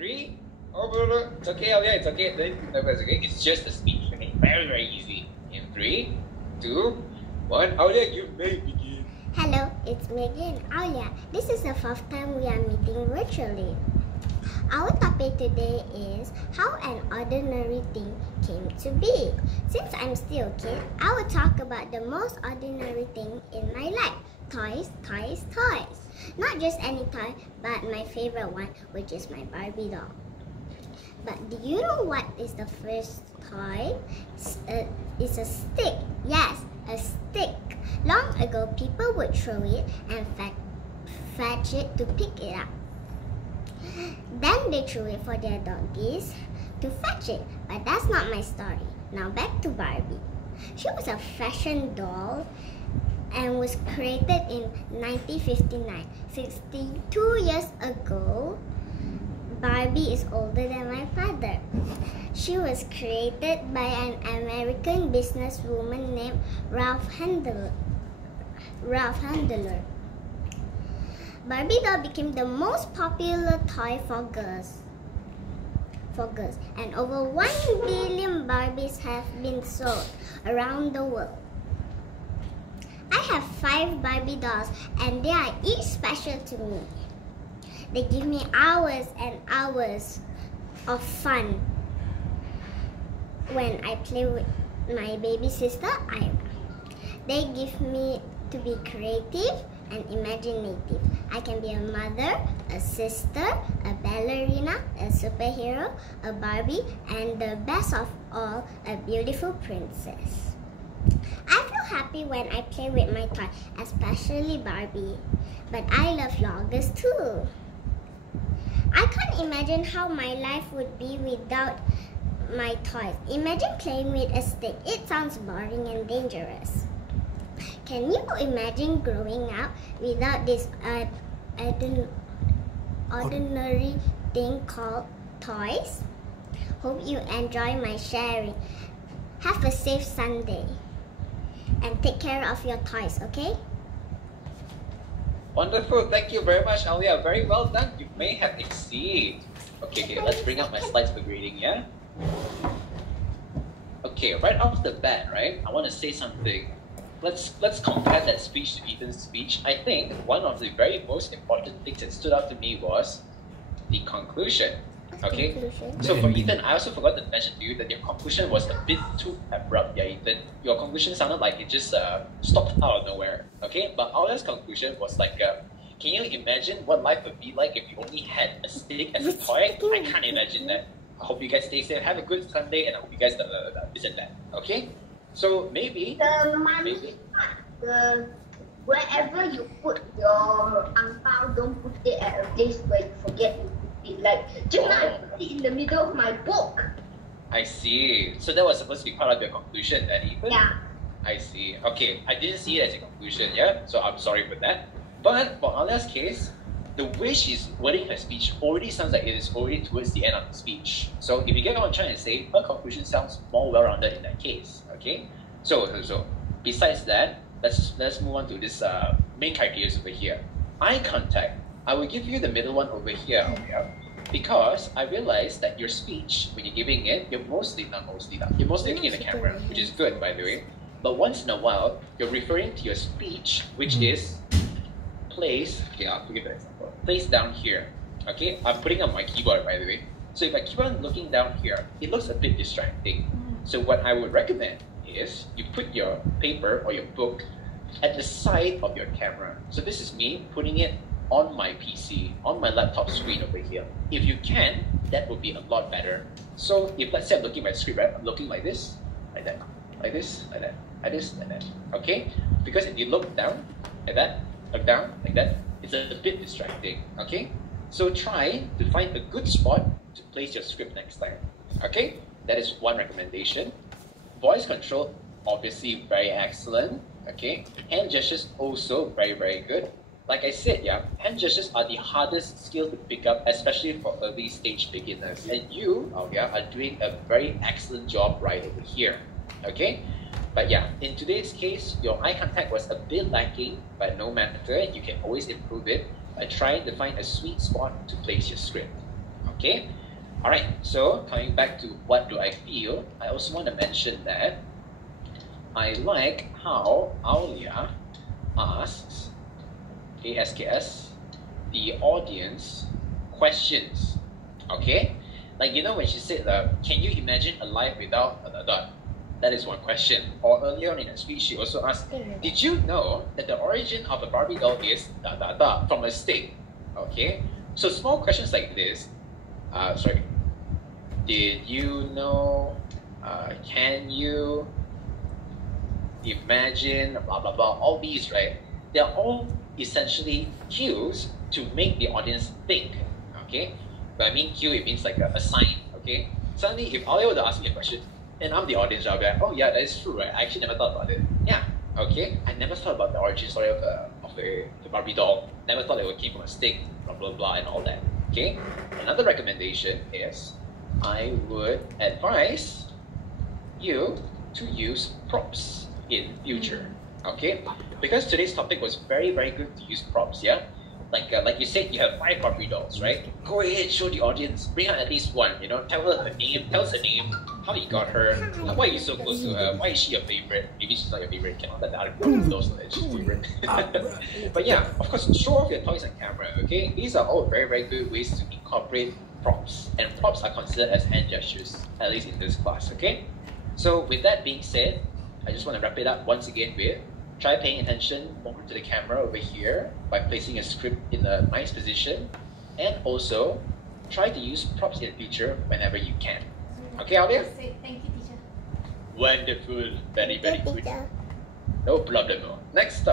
Three. Oh, no, no. It's okay, Auliya. It's okay. No, it's okay. It's just a speech. Okay? Very, very easy. In 3, 2, 1. Auliya, you may begin. Hello, it's me again, Auliya. This is the fourth time we are meeting virtually. Our topic today is how an ordinary thing came to be. Since I'm still a kid, I will talk about the most ordinary thing in my life. Toys, toys, toys. Not just any toy, but my favorite one, which is my Barbie doll. But do you know what is the first toy? It's a stick. Yes, a stick. Long ago, people would throw it and fetch it to pick it up. Then they threw it for their doggies to fetch it. But that's not my story. Now back to Barbie. She was a fashion doll and was created in 1959. 62 years ago, Barbie is older than my father. She was created by an American businesswoman named Ralph Handler. Barbie doll became the most popular toy for girls. And over 1 billion Barbies have been sold around the world. I have 5 Barbie dolls and they are each special to me. They give me hours and hours of fun. When I play with my baby sister, they give me to be creative and imaginative. I can be a mother, a sister, a ballerina, a superhero, a Barbie, and the best of all, a beautiful princess. I feel happy when I play with my toy, especially Barbie. But I love loggers too. I can't imagine how my life would be without my toys. Imagine playing with a stick. It sounds boring and dangerous. Can you imagine growing up without this ordinary thing called toys? Hope you enjoy my sharing. Have a safe Sunday. And take care of your toys, okay? Wonderful. Thank you very much, Auliya. Very well done. You may have exceeded. Okay. Let's bring up my slides for grading, yeah? Okay, right off the bat, right? I want to say something. Let's compare that speech to Ethan's speech. I think one of the very most important things that stood out to me was the conclusion. Okay, so for Ethan, I also forgot to mention to you that your conclusion was a bit too abrupt, yeah, Ethan. Your conclusion sounded like it just stopped out of nowhere. Okay, but Auliya's conclusion was like, can you imagine what life would be like if you only had a stick as a toy? I can't imagine that. I hope you guys stay safe. Have a good Sunday, and I hope you guys this and that. Okay, so maybe wherever you put your angpao, don't put it at a place where you forget to put it. Like just now, I put it in the middle of my book. I see. So that was supposed to be part of your conclusion, then, Ethan? Yeah. I see. Okay, I didn't see it as a conclusion, yeah? So I'm sorry for that. But for Auliya's case, the way she's wording her speech already sounds like it is already towards the end of the speech. So if you get what I'm trying to say, her conclusion sounds more well-rounded in that case, okay? So besides that, let's move on to this main characters over here. Eye contact. I will give you the middle one over here, Auliya, because I realized that your speech, when you're giving it, you're mostly looking at the camera, which is good, by the way. But once in a while, you're referring to your speech, which is placed, okay, I'll give an example, placed down here. Okay, I'm putting on my keyboard, by the way. So if I keep on looking down here, it looks a bit distracting. So what I would recommend is you put your paper or your book at the side of your camera. So this is me putting it on my PC, on my laptop screen over here. If you can, that would be a lot better. So if let's say I'm looking at my script, right, I'm looking like this, like that, like this, like that, like this, like that. Okay? Because if you look down, like that, look down, like that, it's a bit distracting. Okay? So try to find a good spot to place your script next time. Okay? That is one recommendation. Voice control, obviously very excellent. Okay? Hand gestures also very, very good. Like I said, yeah, hand gestures are the hardest skill to pick up, especially for early stage beginners. And you, Auliya, are doing a very excellent job right over here. Okay? But yeah, in today's case, your eye contact was a bit lacking, but no matter, you can always improve it by trying to find a sweet spot to place your script. Okay? Alright, so coming back to what do I feel, I also want to mention that I like how Auliya asks, ASKS, the audience questions. Okay? Like, you know, when she said, can you imagine a life without a dot? That is one question. Or earlier on in her speech, she also asked, did you know that the origin of a Barbie doll is from a stick? Okay? So small questions like this, did you know, can you imagine, blah, blah, blah, all these, right? They're all essentially cues to make the audience think, okay? When I mean cue, it means like a sign, okay? Suddenly, if Auliya were to ask me a question, and I'm the audience, I'll be like, oh yeah, that is true, right? I actually never thought about it. Yeah, okay? I never thought about the origin story of the Barbie doll. Never thought it came from a stick, blah, blah, blah, and all that, okay? Another recommendation is, I would advise you to use props in future, okay? Because today's topic was very, very good to use props, yeah? Like you said, you have 5 Barbie dolls, right? Go ahead, show the audience, bring out at least one, you know, tell us her name, how you got her, why are you so close to her, why is she your favorite? Maybe she's not your favorite, cannot let the other people know that she's favorite. But yeah, of course, show off your toys on camera, okay? These are all very, very good ways to incorporate props, and props are considered as hand gestures, at least in this class, okay? So with that being said, I just want to wrap it up once again with try paying attention more to the camera over here by placing a script in a nice position, and also try to use props in future whenever you can. Okay, Auliya? Thank you, teacher. Wonderful. Very, very good. No problem. Next up.